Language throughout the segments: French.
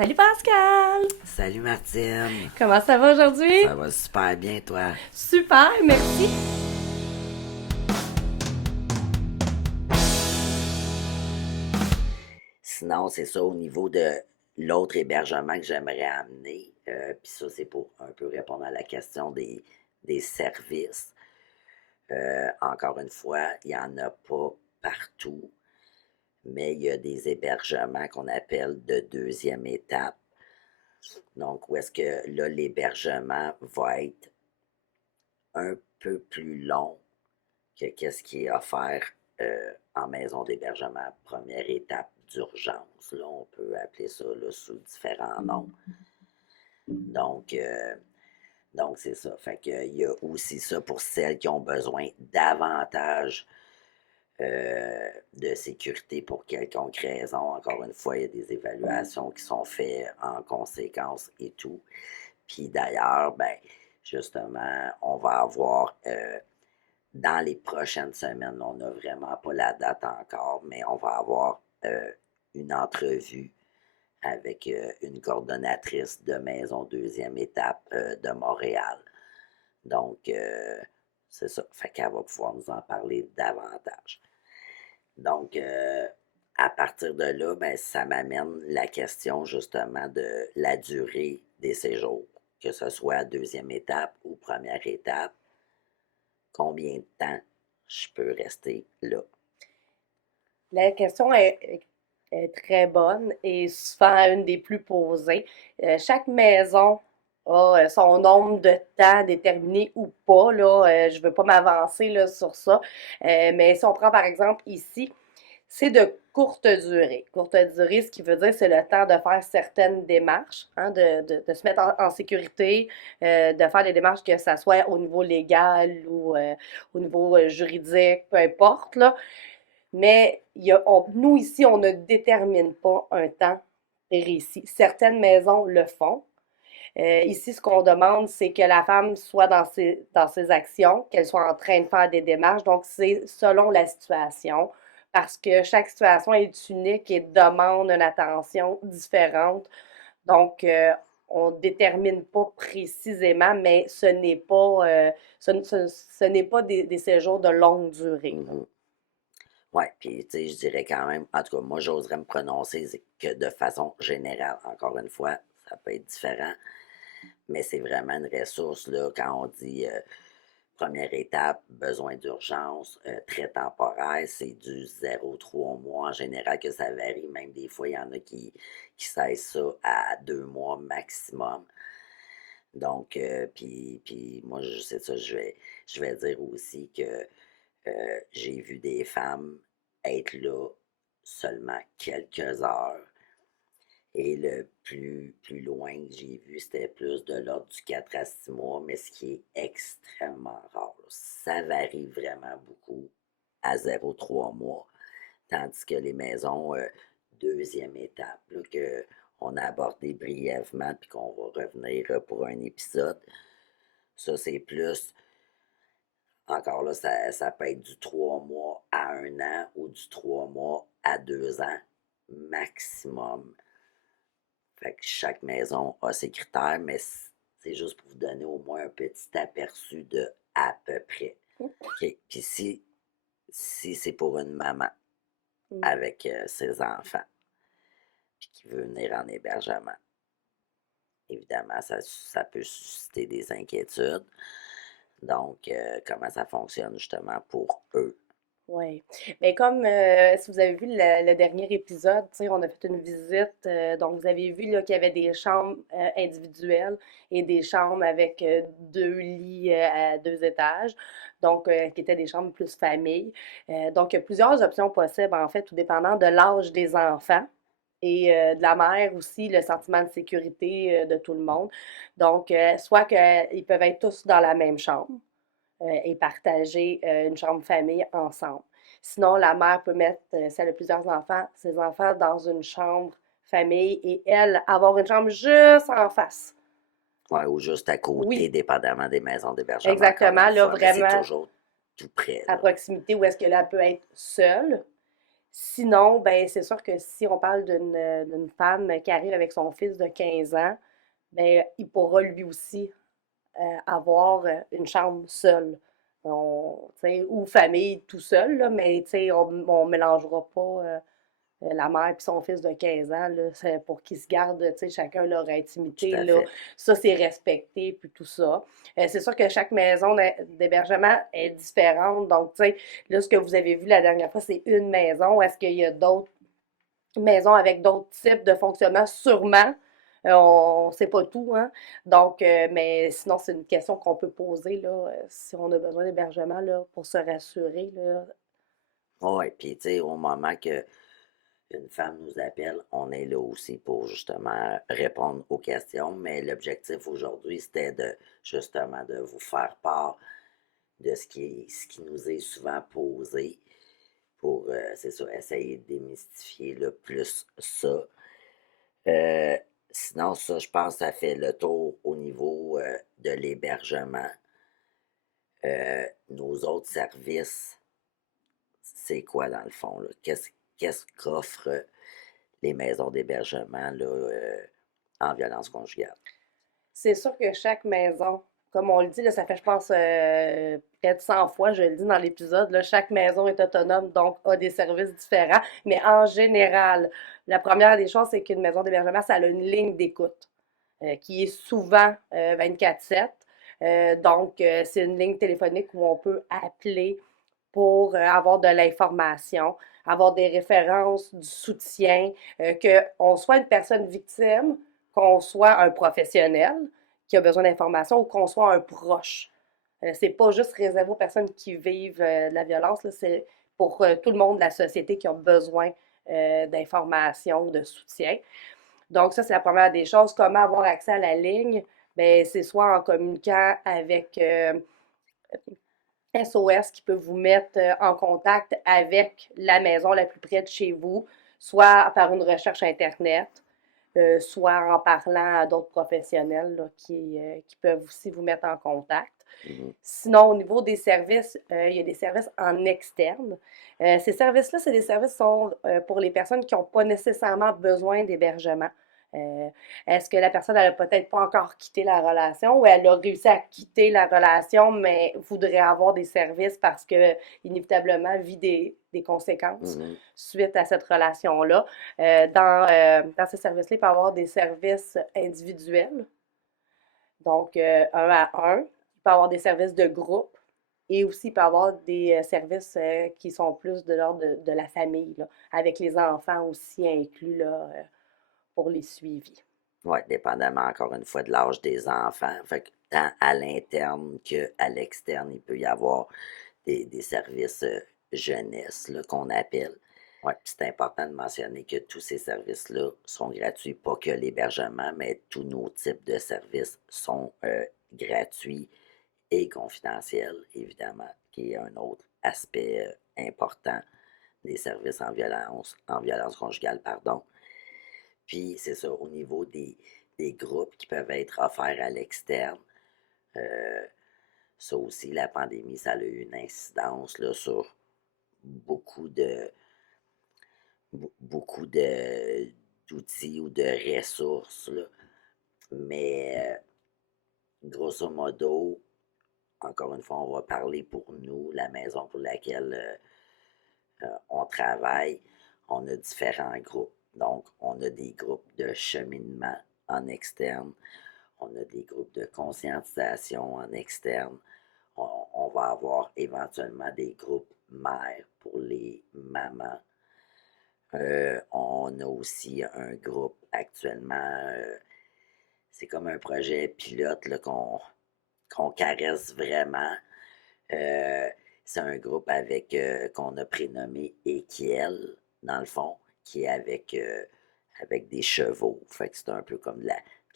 Salut Pascal! Salut Martine, Comment ça va aujourd'hui? ça va super bien toi? Super, merci. Sinon, c'est ça au niveau de l'autre hébergement que j'aimerais amener. Puis ça, c'est pour un peu répondre à la question des services. Encore une fois, il n'y en a pas partout, mais il y a des hébergements qu'on appelle de deuxième étape. Donc, où est-ce que là, l'hébergement va être un peu plus long que qu'est-ce qui est offert en maison d'hébergement, première étape d'urgence. Là, on peut appeler ça là, sous différents noms. Donc, euh, donc c'est ça. Fait qu'il y a aussi ça pour celles qui ont besoin davantage de sécurité pour quelconque raison. Encore une fois, il y a des évaluations qui sont faites en conséquence et tout. Puis d'ailleurs, ben, justement, on va avoir dans les prochaines semaines, on n'a vraiment pas la date encore, mais on va avoir une entrevue avec une coordonnatrice de maison deuxième étape de Montréal. Donc, c'est ça. Fait qu'elle va pouvoir nous en parler davantage. Donc, à partir de là, ben, ça m'amène la question justement de la durée des séjours, que ce soit deuxième étape ou première étape. Combien de temps je peux rester là? La question est très bonne et souvent une des plus posées. Chaque maison a son nombre de temps déterminé ou pas. Là, je ne veux pas m'avancer là, sur ça. Mais si on prend par exemple ici, c'est de courte durée. Courte durée, ce qui veut dire c'est le temps de faire certaines démarches, hein, de se mettre en sécurité, de faire des démarches que ça soit au niveau légal ou au niveau juridique, peu importe, là. Mais nous, ici, on ne détermine pas un temps précis. Certaines maisons le font. Ici, ce qu'on demande, c'est que la femme soit dans ses actions, qu'elle soit en train de faire des démarches. Donc, c'est selon la situation, parce que chaque situation est unique et demande une attention différente. Donc, on ne détermine pas précisément, mais ce n'est pas des séjours de longue durée. Mhm. Ouais, puis tu sais, je dirais quand même, en tout cas, moi, j'oserais me prononcer que de façon générale, encore une fois, ça peut être différent, mais c'est vraiment une ressource, là, quand on dit première étape, besoin d'urgence, très temporaire, c'est du 0,3 mois en général que ça varie, même des fois, il y en a qui cessent ça à 2 mois maximum. Donc, puis moi, c'est ça, je vais dire aussi que j'ai vu des femmes être là seulement quelques heures. Et le plus loin que j'ai vu, c'était plus de l'ordre du 4 à 6 mois, mais ce qui est extrêmement rare. Ça varie vraiment beaucoup à 0,3 mois. Tandis que les maisons deuxième étape, là, que on a abordé brièvement, puis qu'on va revenir pour un épisode, ça c'est plus. Encore là, ça peut être du 3 mois à 1 an ou du 3 mois à 2 ans maximum. Fait que chaque maison a ses critères, mais c'est juste pour vous donner au moins un petit aperçu de à peu près. OK. Puis si c'est pour une maman avec ses enfants, puis qui veut venir en hébergement, évidemment, ça peut susciter des inquiétudes. Donc, comment ça fonctionne justement pour eux? Oui. Mais comme si vous avez vu le dernier épisode, tu sais, on a fait une visite, donc vous avez vu là, qu'il y avait des chambres individuelles et des chambres avec deux lits à deux étages, donc qui étaient des chambres plus famille. Donc il y a plusieurs options possibles, en fait, tout dépendant de l'âge des enfants et de la mère aussi, le sentiment de sécurité de tout le monde. Donc, soit qu'ils peuvent être tous dans la même chambre et partager une chambre famille ensemble. Sinon, la mère peut mettre, si elle a plusieurs enfants, ses enfants dans une chambre famille et elle avoir une chambre juste en face. Ouais, ou juste à côté, Oui, dépendamment des maisons d'hébergement, encore exactement. une Là, fois, mais c'est vraiment toujours tout près, à là. proximité où est-ce que là, elle peut être seule Sinon, ben c'est sûr que si on parle d'une femme qui arrive avec son fils de 15 ans, ben il pourra lui aussi avoir une chambre seule. Tu sais, ou famille tout seul, là, mais tu sais, on mélangera pas la mère et son fils de 15 ans, là, c'est pour qu'ils se gardent, tu sais, chacun leur Tout intimité, à là. fait. Ça, c'est respecté, puis tout ça. C'est sûr que chaque maison d'hébergement est différente. Donc, tu sais, là, ce que vous avez vu la dernière fois, c'est une maison. Est-ce qu'il y a d'autres maisons avec d'autres types de fonctionnement? Sûrement. On ne sait pas tout, hein. Donc, mais sinon, c'est une question qu'on peut poser, là, si on a besoin d'hébergement, là, pour se rassurer, là. Oui, puis tu sais, au moment que une femme nous appelle, on est là aussi pour justement répondre aux questions, mais l'objectif aujourd'hui, c'était de justement de vous faire part de ce qui nous est souvent posé pour, c'est ça, essayer de démystifier le plus ça. Euh, Sinon, ça, je pense que ça fait le tour au niveau de l'hébergement. Nos autres services, c'est quoi dans le fond, là? Qu'est-ce qu'offrent les maisons d'hébergement là, en violence conjugale? C'est sûr que chaque maison, comme on le dit, là, ça fait, je pense, près de 100 fois, je le dis dans l'épisode, là, chaque maison est autonome, donc a des services différents. Mais en général, la première des choses, c'est qu'une maison d'hébergement, ça a une ligne d'écoute qui est souvent 24/7. Donc, c'est une ligne téléphonique où on peut appeler pour avoir de l'information, avoir des références, du soutien, qu'on soit une personne victime, qu'on soit un professionnel qui a besoin d'informations ou qu'on soit un proche. C'est pas juste réservé aux personnes qui vivent de la violence, là, c'est pour tout le monde de la société qui a besoin d'informations, de soutien. Donc, ça, c'est la première des choses. Comment avoir accès à la ligne? Ben, c'est soit en communiquant avec SOS qui peut vous mettre en contact avec la maison la plus près de chez vous, soit par une recherche Internet, soit en parlant à d'autres professionnels là, qui peuvent aussi vous mettre en contact. Mhm. Sinon, au niveau des services, il y a des services en externe. Ces services-là, c'est des services qui sont pour les personnes qui n'ont pas nécessairement besoin d'hébergement. Euh, Est-ce que la personne, elle n'a peut-être pas encore quitté la relation ou elle a réussi à quitter la relation, mais voudrait avoir des services parce que, inévitablement, vit des conséquences Mhm. suite à cette relation-là. Dans ces services-là, il peut y avoir des services individuels, donc un à un. Il peut y avoir des services de groupe et aussi il peut y avoir des services qui sont plus de l'ordre de la famille, là, avec les enfants aussi inclus là, pour les suivis. Oui, dépendamment encore une fois de l'âge des enfants. Fait que tant à l'interne qu'à l'externe, il peut y avoir des services jeunesse là, qu'on appelle. Ouais, c'est important de mentionner que tous ces services-là sont gratuits, pas que l'hébergement, mais tous nos types de services sont gratuits et confidentiels, évidemment, qui est un autre aspect important des services en violence conjugale, pardon. Puis, c'est ça, au niveau des groupes qui peuvent être offerts à l'externe, euh, ça aussi, la pandémie, ça a eu une incidence là, sur beaucoup de, beaucoup d'outils ou de ressources. Là. Mais, grosso modo, encore une fois, on va parler pour nous, la maison pour laquelle on travaille, on a différents groupes. Donc, on a des groupes de cheminement en externe, on a des groupes de conscientisation en externe, on va avoir éventuellement des groupes mères pour les mamans. On a aussi un groupe actuellement, c'est comme un projet pilote là, qu'on caresse vraiment. Euh, c'est un groupe avec qu'on a prénommé Ekiel, dans le fond, qui est avec des chevaux. Fait que c'est un peu comme de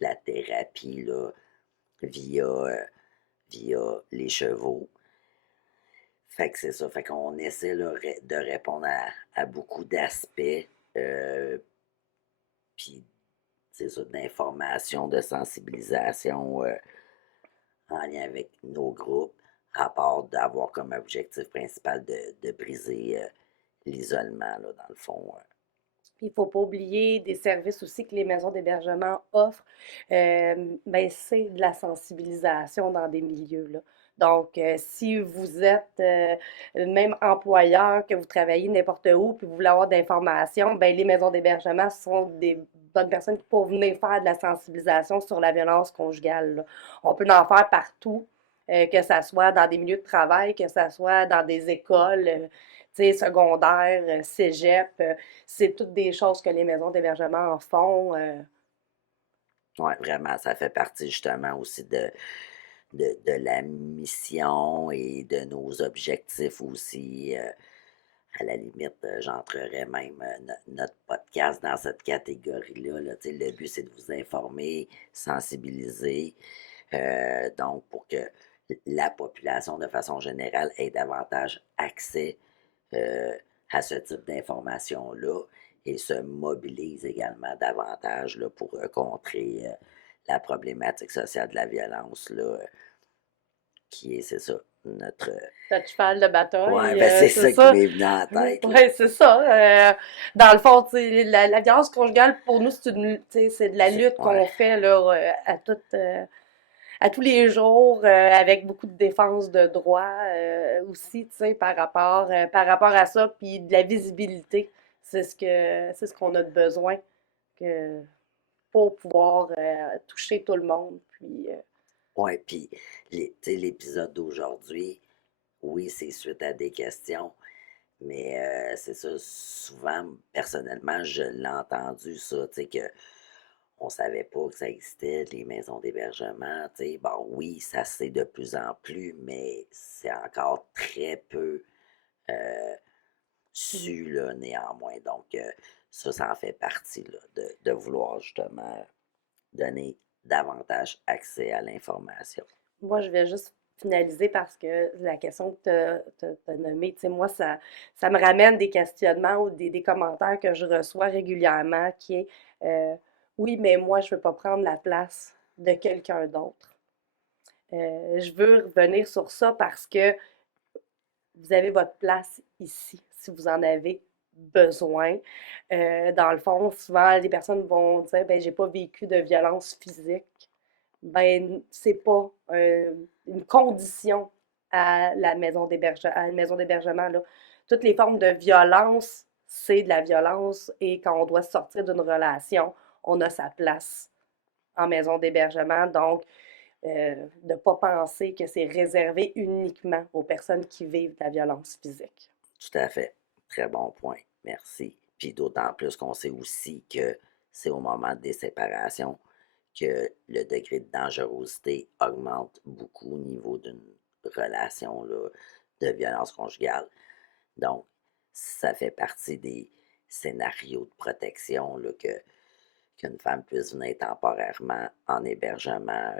la thérapie là, via, via les chevaux. Fait que c'est ça. Fait qu'on essaie là, de répondre à beaucoup d'aspects. Puis, c'est ça, d'information, de sensibilisation en lien avec nos groupes, à part d'avoir comme objectif principal de briser l'isolement, là, dans le fond. Puis il ne faut pas oublier des services aussi que les maisons d'hébergement offrent. Ben, c'est de la sensibilisation dans des milieux, là. Donc, si vous êtes même employeur, que vous travaillez n'importe où, puis vous voulez avoir d'informations, ben, les maisons d'hébergement sont des bonnes personnes qui peuvent venir faire de la sensibilisation sur la violence conjugale, là. On peut en faire partout, que ce soit dans des milieux de travail, que ce soit dans des écoles, tu sais, secondaires, cégep. C'est toutes des choses que les maisons d'hébergement en font. Ouais, vraiment, ça fait partie justement aussi de la mission et de nos objectifs aussi. À la limite, j'entrerais même notre podcast dans cette catégorie-là. Là. Tu sais, le but, c'est de vous informer, sensibiliser, donc pour que la population, de façon générale, ait davantage accès euh, à ce type d'informations-là et se mobilise également davantage là, pour contrer la problématique sociale de la violence, là, qui est, c'est ça, notre... Notre cheval de Ouais, bataille, ben c'est c'est ça qui ça. m'est venu en tête, là. Oui, c'est ça. Dans le fond, tu sais, la violence conjugale, pour nous, tu sais, c'est de la lutte Ouais, qu'on fait là, à tous les jours, avec beaucoup de défense de droits aussi, tu sais, par rapport à ça, puis de la visibilité. C'est ce qu'on a de besoin que, pour pouvoir toucher tout le monde. Puis, ouais, puis tu sais, l'épisode d'aujourd'hui, oui, c'est suite à des questions, mais c'est ça, souvent, personnellement, je l'ai entendu, ça, tu sais, que on savait pas que ça existait, les maisons d'hébergement, tu sais. Bon, oui, ça se sait de plus en plus, mais c'est encore très peu mhm. su, là, néanmoins. Donc, ça en fait partie, là, de vouloir justement donner davantage accès à l'information. Moi, je vais juste finaliser parce que la question que tu as nommée, tu sais, moi, ça me ramène des questionnements ou des commentaires que je reçois régulièrement qui est oui, mais moi, je ne veux pas prendre la place de quelqu'un d'autre. Je veux revenir sur ça parce que vous avez votre place ici, si vous en avez besoin. Dans le fond, souvent, les personnes vont dire, ben, j'ai pas vécu de violence physique. Ben, c'est pas une condition à une maison d'hébergement, là. Toutes les formes de violence, c'est de la violence et quand on doit sortir d'une relation, on a sa place en maison d'hébergement. Donc, de ne pas penser que c'est réservé uniquement aux personnes qui vivent de la violence physique. Tout à fait. Très bon point. Merci. Puis d'autant plus qu'on sait aussi que c'est au moment des séparations que le degré de dangerosité augmente beaucoup au niveau d'une relation là, de violence conjugale. Donc, ça fait partie des scénarios de protection là, qu'une femme puisse venir temporairement en hébergement,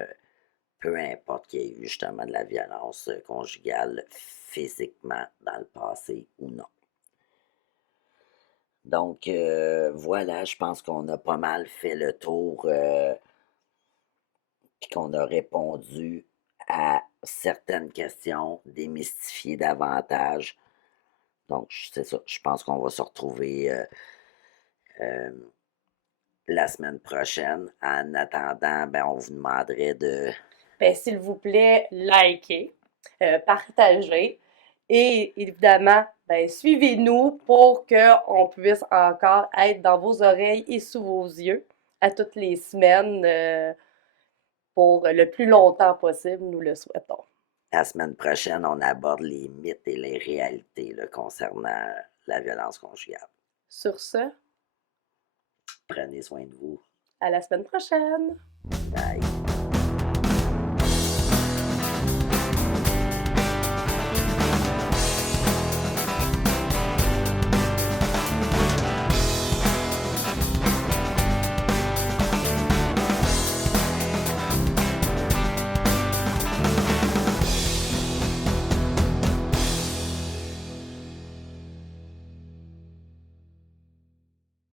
peu importe qu'il y ait eu justement de la violence conjugale physiquement dans le passé ou non. Donc, voilà, je pense qu'on a pas mal fait le tour, puis qu'on a répondu à certaines questions, démystifié davantage. Donc, c'est ça. Je pense qu'on va se retrouver euh, la semaine prochaine. En attendant, ben, on vous demanderait de... Ben, s'il vous plaît, likez, partagez et évidemment, ben, suivez-nous pour qu'on puisse encore être dans vos oreilles et sous vos yeux à toutes les semaines pour le plus longtemps possible, nous le souhaitons. La semaine prochaine, on aborde les mythes et les réalités là, concernant la violence conjugale. Sur ce, Prenez soin de vous. à la semaine prochaine! Bye.